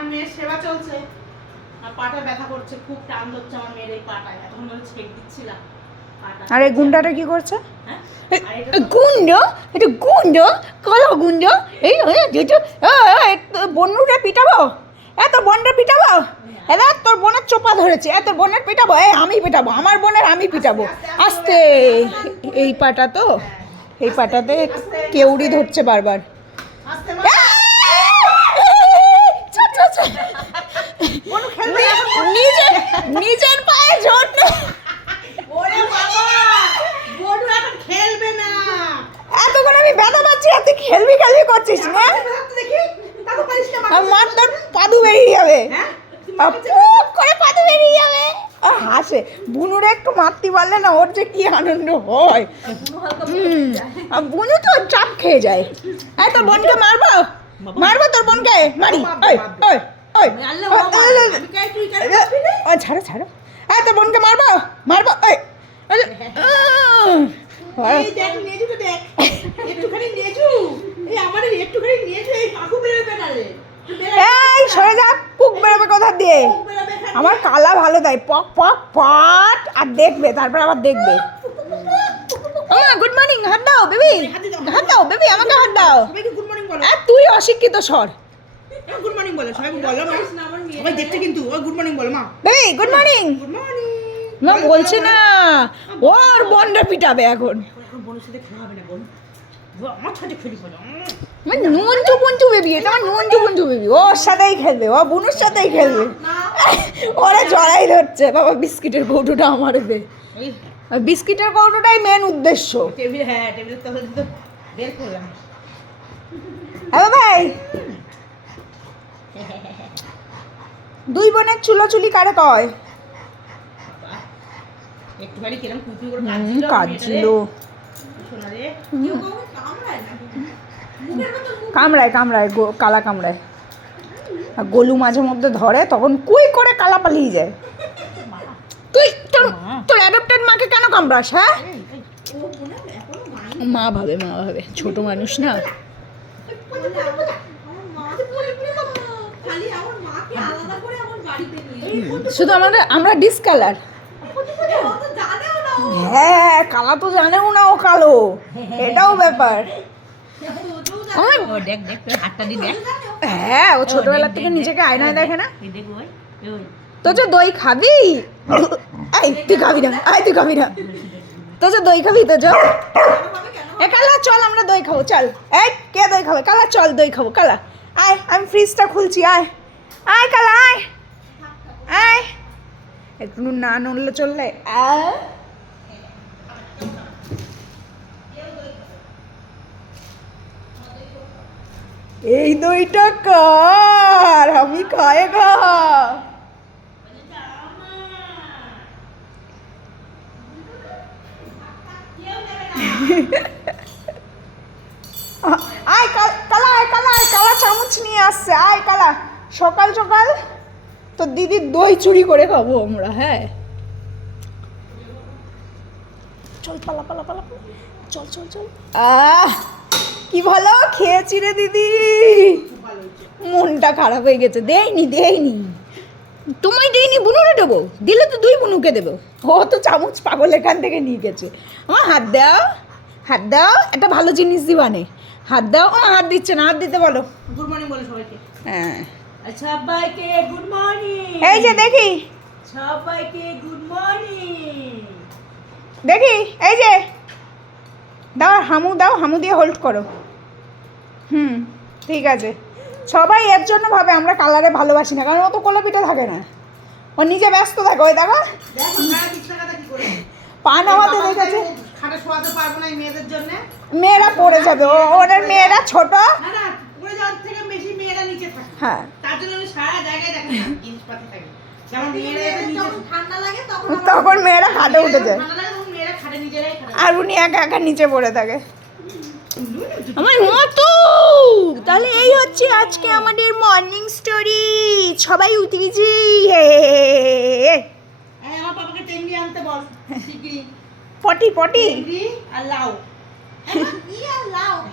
আমার মেয়ের সেবা চলছে। আর পাটা ব্যথা করছে খুব টান ধরছে আমার মেয়ের এই পাটায়। এখন ধরে ছেক দিচ্ছিলাম। আর এই গুন্ডাটা কি করছে? হ্যাঁ? গুন্ড? এটা গুন্ড? কালো গুন্ড? এই যেটা বন্যুরে পিটাবো? এত বনটা পিটাবো? এবার তোর বোনের চোপা ধরেছে। এত বোনের পিটাবো? এ আমি পিটাবো। আমার বোনের আমি পিটাবো। আস্তে এই পাটা তো? এই পাটাতে কেউড়ি ধরছে বারবার আস্তে মা ছাড়, ছাড়, ছাড়। নি- নিজের পায়ে জোর নেই ওরে বাবা বড়ু এখন খেলবে না। এতক্ষণ আমি ব্যথা পাচ্ছি আর তুই খেলবি খেলবি করছিস না হাতে দেখি তাকে পারিস না আর মার তোর পাদু বেরিয়ে যাবে। হ্যাঁ? করে পাদু বেরিয়ে যাবে। হাসে। বুনুরে একটু মারতে পারলে না ওর যে কি আনন্দ হয়। বুনু তো চাপ খেয়ে যায়। এই তোর বোনকে মারবো? মারবো তোর বোনকে? মারি। ওই ওই ওই ছাড়ো ছাড়ো। এই তোর বোনকে মারবো? মারবো? ওই এই সরে যা পুক বেরোবে কোথা দিয়ে? আমার কালা ভালো দেয় পক পক পাট আর দেখবে তারপর আবার দেখবে। গুড মর্নিং হাত দাও বেবি হাত দাও বেবি আমাকে হাত দাও। আর তুই অশিক্ষিত সর। গুড মর্নিং বলো সবাই বলো মা সবাই দেখতে কিন্তু ও গুড মর্নিং বলো মা। Baby good morning good morning না। বলছে না ওর বোনটা পিটাবে এখন। এখন বোনের সাথে খেলা হবে না বোন। ও আমার সাথে খেলি বলো আমার নুনটু পুঞ্চু বেবি এটা আমার নুনটু পুঞ্চু বেবি। ওর সাথেই খেলবে ও বুনুর সাথেই খেলবে। ওরা জড়াই ধরছে বাবা বিস্কিটের কৌটোটা আমার দে বিস্কিটের কৌটোটাই মেন উদ্দেশ্য। টেবিল হ্যাঁ টেবিলের তখন তো বের করলাম। হ্যালো ভাই দুই বোনের চুলোচুলি কারে কয়? একটুখানি কিরম কুচু করে কাটছিল কাটছিল শোনা রে কামড়ায় কামড়ায় গো- কালা কামড়ায়। আর গোলু মাঝে মধ্যে ধরে তখন কুই করে কালা পালিয়ে যায়। তুই তোর তোর অ্যাডপ্টেড মাকে কেন কামড়াস হ্যাঁ? মা ভাবে মা ভাবে। ছোট মানুষ না। শুধু আমাদের আমরা ডিসকালার হ্যাঁ কালা তো জানেও না ও কালো। এটাও ব্যাপার। দেখ হ্যাঁ? ও ছোটবেলা থেকে নিজেকে আয়নায় দেখে না? তো যে দই খাবি? এই তুই খাবি না আয় তুই খাবি না। তো যে দই খাবি তো চল এ কালা চল আমরা দই খাব চল। এই কে দই খাবে? কালা চল দই খাব কালা। আয় আমি ফ্রিজটা খুলছি আয়। আয় কালা আয়। আয়। একটু না নড়লে চললে। এই দইটা কার? আমি খাएगा আয় কালা আয় কালা আয়, কালা চামচ নিয়ে আসছে। আয়, কালা। সকাল সকাল। তো দিদির দই চুরি করে খাব আমরা হ্যাঁ। চল পালা পালা পালা। চল চল চল। আহ কি ভালো খেয়েছি রে দিদি। মনটা খারাপ হয়ে গেছে। দেয়নি দেয়নি তোমায় দেয়নি বুনুরে দেবো। দিলে তো দুই বুনুকে দেবো। ও তো চামচ পাগল এখান থেকে নিয়ে গেছে। আমার হাত দাও হাত দাও। একটা ভালো জিনিস দিবানে। হাত দাও। ও হাত দিচ্ছে না হাত দিতে বলো। গুড মর্নিং বলো সবাইকে। হ্যাঁ। সবাইকে গুড মর্নিং। এই যে দেখি। সবাইকে গুড মর্নিং। দেখি এই যে। দাও হামু দাও হামু দিয়ে হোল্ড করো। হুম ঠিক আছে। সবাই এর জন্য ভাবে আমরা কালারে ভালোবাসি না কারণ ও তো কোলে থাকে না। ও নিজে ব্যস্ত থাকে ওই দেখো। পা নামাতে দেখেছে। মেয়েরা পড়ে যাবে ও ওদের মেয়েরা ছোট। হ্যাঁ। জন্য আমি সারা জায়গায় দেখি জিনিসপাতি থাকে। মেয়েরা এসে নিচে ঠান্ডা লাগে তখন তখন মেয়েরা খাটে উঠে যায়। আর উনি একা একা নিচে পড়ে থাকে। আমার মতো! তাহলে এই হচ্ছে আজকে আমাদের মর্নিং স্টোরি সবাই উঠে গেছি। এই আমার পাপাকে টেঙ্গি আনতে বল পটি পটি। আর লাউ। কি আর লাউ।